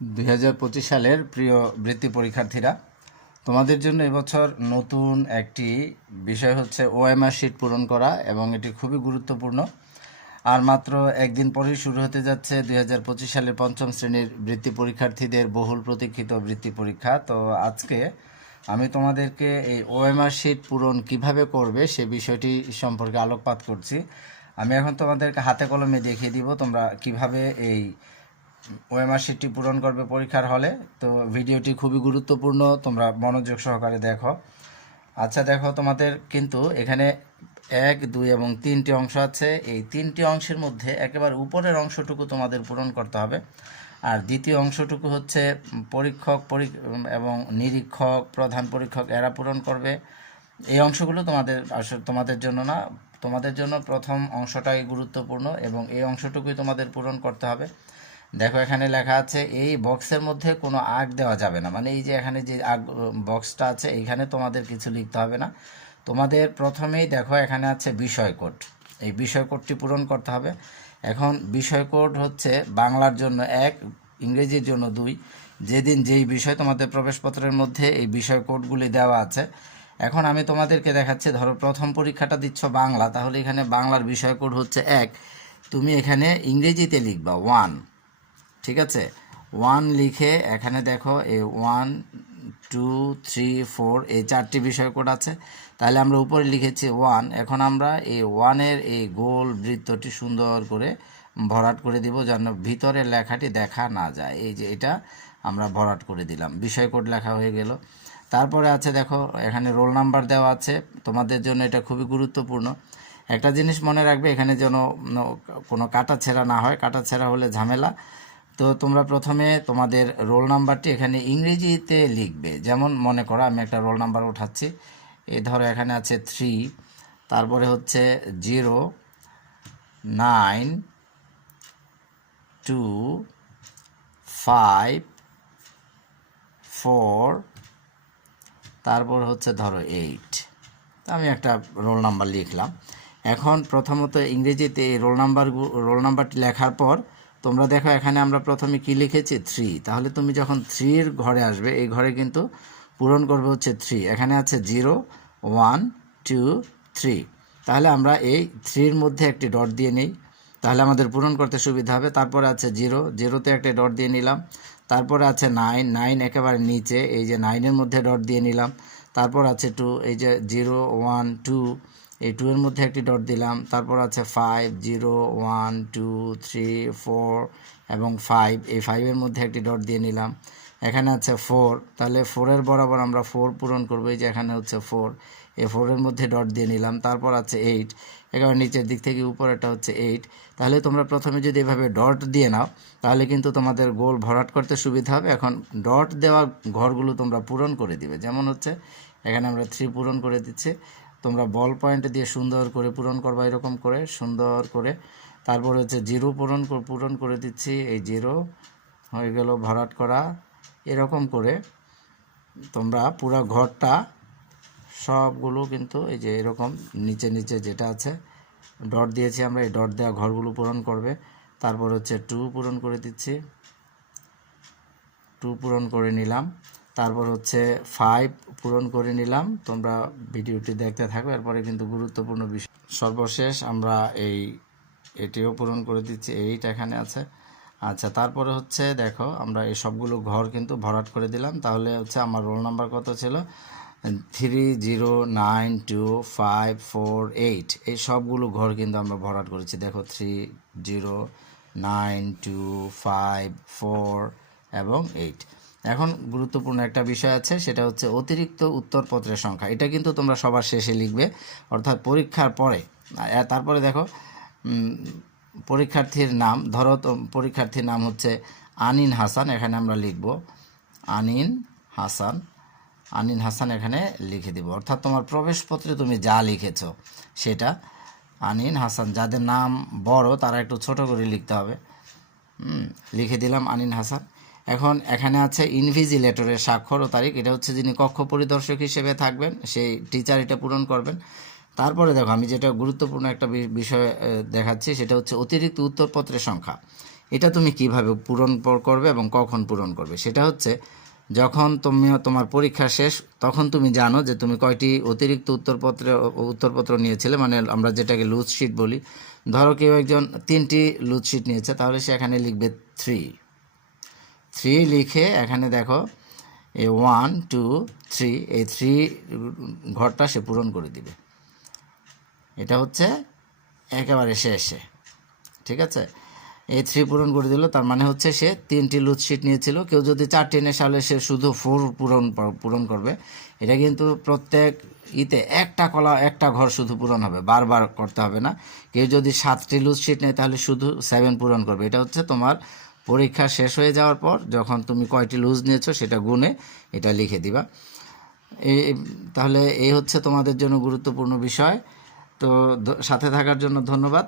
2025 সালের প্রিয় বৃত্তি পরীক্ষার্থীরা, তোমাদের জন্য এবছর নতুন একটি বিষয় হচ্ছে ওএমআর শিট পূরণ করা, এবং এটি খুবই গুরুত্বপূর্ণ। আর মাত্র একদিন পরেই শুরু হতে যাচ্ছে 2025 সালের পঞ্চম শ্রেণীর বৃত্তি পরীক্ষার্থীদের বহুল প্রতীক্ষিত বৃত্তি পরীক্ষা। তো আজকে আমি তোমাদেরকে এই ওএমআর শিট পূরণ কিভাবে করবে সে বিষয়টি সম্পর্কে আলোকপাত করছি। আমি এখন তোমাদেরকে হাতে কলমে দেখিয়ে দিব তোমরা কিভাবে এই ওএমআর শিটটি পূরণ করবে পরীক্ষার হলে। তো ভিডিওটি খুবই গুরুত্বপূর্ণ, তোমরা মনোযোগ সহকারে দেখো। আচ্ছা দেখো, তোমাদের কিন্তু এখানে 1, 2 এবং 3টি অংশ আছে। এই 3টি অংশের মধ্যে একেবারে উপরের অংশটুকু তোমাদের পূরণ করতে হবে, আর দ্বিতীয় অংশটুকু হচ্ছে পরীক্ষক এবং নিরীক্ষক, প্রধান পরীক্ষক এরা পূরণ করবে। এই অংশগুলো তোমাদের জন্য না, তোমাদের জন্য প্রথম অংশটাই গুরুত্বপূর্ণ এবং এই অংশটুকুই তোমাদের পূরণ করতে হবে। দেখো এখানে লেখা আছে এই বক্সের মধ্যে কোনো আগ দেওয়া যাবে না, মানে এই যে এখানে যে আগ বক্সটা আছে এইখানে তোমাদের কিছু লিখতে হবে না। তোমাদের প্রথমেই দেখো এখানে আছে বিষয় কোড, এই বিষয় কোডটি পূরণ করতে হবে। এখন বিষয় কোড হচ্ছে বাংলার জন্য 1, ইংরেজির জন্য 2। যেদিন যেই বিষয় তোমাদের প্রবেশপত্রের মধ্যে এই বিষয় কোডগুলি দেওয়া আছে। এখন আমি তোমাদেরকে দেখাচ্ছি, ধরো প্রথম পরীক্ষাটা দিচ্ছ বাংলা, তাহলে এখানে বাংলার বিষয় কোড হচ্ছে 1, তুমি এখানে ইংরেজিতে লিখবা 1। ঠিক আছে, 1 লিখে এখানে দেখো এই 1, 2, 3, 4 এই 4টি বিষয় কোড আছে। তাহলে আমরা উপরে লিখেছি 1। এখন আমরা এই 1-এর এই গোল বৃত্তটি সুন্দর করে ভরাট করে দিব যেন ভিতরের লেখাটি দেখা না যায়। এই যে এটা আমরা ভরাট করে দিলাম, বিষয় কোড লেখা হয়ে গেল। তারপরে আছে দেখো এখানে রোল নাম্বার দেওয়া আছে, তোমাদের জন্য এটা খুবই গুরুত্বপূর্ণ। একটা জিনিস মনে রাখবে, এখানে যেন কোনো কাটা ছেঁড়া না হয়, কাটা ছেঁড়া হলে ঝামেলা। তো তোমরা প্রথমে তোমাদের রোল নাম্বারটি এখানে ইংরেজিতে লিখবে। যেমন মনে করো আমি একটা রোল নাম্বার উঠাচ্ছি, এই ধরো এখানে আছে 3, তারপরে হচ্ছে 0, 9, 2, 5, 4, তারপর হচ্ছে ধরো 8। আমি একটা রোল নাম্বার লিখলাম। এখন প্রথমত ইংরেজিতে এই রোল নাম্বারটি লেখার পর তোমরা দেখো এখানে আমরা প্রথমে কি লিখেছি 3। তাহলে তুমি যখন 3-এর ঘরে আসবে, এই ঘরে কিন্তু পূরণ করবে হচ্ছে 3। এখানে আছে 0, 1, 2, 3। তাহলে আমরা এই 3-এর মধ্যে একটি ডট দিয়ে নিই, তাহলে আমাদের পূরণ করতে সুবিধা হবে। তারপরে আছে 0, 0-তে একটা ডট দিয়ে নিলাম। তারপরে আছে 9, 9 একেবারে নিচে, এই যে 9-এর মধ্যে ডট দিয়ে নিলাম। তারপর আছে 2, এই যে 0, 1, 2, এই 2-এর মধ্যে একটি ডট দিলাম। তারপর আছে 5, 0, 1, 2, 3, 4 এবং 5, এই 5-এর মধ্যে একটি ডট দিয়ে নিলাম। এখানে আছে 4, তাহলে 4-এর বরাবর আমরা 4 পূরণ করবো, এই যে এখানে হচ্ছে 4, এই 4-এর মধ্যে ডট দিয়ে নিলাম। তারপর আছে 8, একেবারে নিচের দিক থেকে উপরেটা হচ্ছে 8। তাহলে তোমরা প্রথমে যদি এভাবে ডট দিয়ে নাও তাহলে কিন্তু তোমাদের গোল ভরাট করতে সুবিধা হবে। এখন ডট দেওয়া ঘরগুলো তোমরা পূরণ করে দিবে। যেমন হচ্ছে এখানে আমরা 3 পূরণ করে দিচ্ছি, তোমরা বল পয়েন্ট দিয়ে সুন্দর করে পূরণ করবা, এরকম করে সুন্দর করে। তারপর হচ্ছে 0 পূরণ করে দিচ্ছি, এই 0 হয়ে গেল ভরাট করা। এরকম করে তোমরা পুরো ঘরটা সবগুলো কিন্তু এই যে এরকম নিচে নিচে যেটা আছে ডট দিয়েছি আমরা, এই ডট দেওয়া ঘরগুলো পূরণ করবে। তারপর হচ্ছে 2 পূরণ করে দিচ্ছি, 2 পূরণ করে নিলাম। তারপর হচ্ছে 5 পূরণ করে নিলাম। তোমরা ভিডিওটি দেখতে থাকো, এরপরে কিন্তু গুরুত্বপূর্ণ বিষয়। সর্বশেষ আমরা এটিও পূরণ করে দিচ্ছি, 8 এখানে আছে। আচ্ছা, তারপরে হচ্ছে দেখো আমরা এই সবগুলো ঘর কিন্তু ভরাট করে দিলাম। তাহলে হচ্ছে আমার রোল নাম্বার কত ছিল, 3, 0, 9, 2, 5, 4, 8, এই সবগুলো ঘর কিন্তু আমরা ভরাট করেছি। দেখো 3, 0, 9, 2, 5, 4 এবং 8। এখন গুরুত্বপূর্ণ একটা বিষয় আছে, সেটা হচ্ছে অতিরিক্ত উত্তরপত্রের সংখ্যা। এটা কিন্তু তোমরা সবার শেষে লিখবে, অর্থাৎ পরীক্ষার পরে। তারপরে দেখো পরীক্ষার্থীর নাম, ধরো তো পরীক্ষার্থীর নাম হচ্ছে আনিন হাসান, এখানে আমরা লিখব আনিন হাসান। আনিন হাসান এখানে লিখে দিব, অর্থাৎ তোমার প্রবেশপত্রে তুমি যা লিখেছ সেটা আনিন হাসান। যাদের নাম বড় তারা একটু ছোট করে লিখতে হবে। লিখে দিলাম আনিন হাসান। এখন এখানে আছে ইনভিজিলেটরের স্বাক্ষর ও তারিখ, এটা হচ্ছে যিনি কক্ষ পরিদর্শক হিসেবে থাকবেন সেই টিচার এটা পূরণ করবেন। তারপরে দেখো আমি যেটা গুরুত্বপূর্ণ একটা বিষয় দেখাচ্ছি, সেটা হচ্ছে অতিরিক্ত উত্তরপত্রের সংখ্যা। এটা তুমি কিভাবে পূরণ করবে এবং কখন পূরণ করবে, সেটা হচ্ছে যখন তোমার পরীক্ষা শেষ তখন তুমি জানো যে তুমি কয়টি অতিরিক্ত উত্তরপত্র নিয়েছিলে, মানে আমরা যেটাকে লুজ শিট বলি। ধরো কেউ একজন 3টি লুজ শিট নিয়েছে, তাহলে সে এখানে লিখবে 3 লিখে এখানে দেখো 1 2 3, এই 3 ঘরটা সে পূরণ করে দিবে। এটা হচ্ছে একেবারে শেষে, ঠিক আছে। এই 3 পূরণ করে দিল, তার মানে হচ্ছে সে 3টি লুজ শিট নিয়েছিল। কেউ যদি 4টি নেয় তাহলে সে শুধু 4 পূরণ করবে। এটা কিন্তু প্রত্যেক একটা ঘর শুধু পূরণ হবে, বারবার করতে হবে না। কেউ যদি 7টি লুজ শিট নেয় তাহলে শুধু 7 পূরণ করবে। এটা হচ্ছে তোমার পরীক্ষা শেষ হয়ে যাওয়ার পর যখন তুমি কয়টি লুজ নিয়েছো সেটা গুনে এটা লিখে দিবা। তাহলে এই হচ্ছে তোমাদের জন্য গুরুত্বপূর্ণ বিষয়। তো সাথে থাকার জন্য ধন্যবাদ।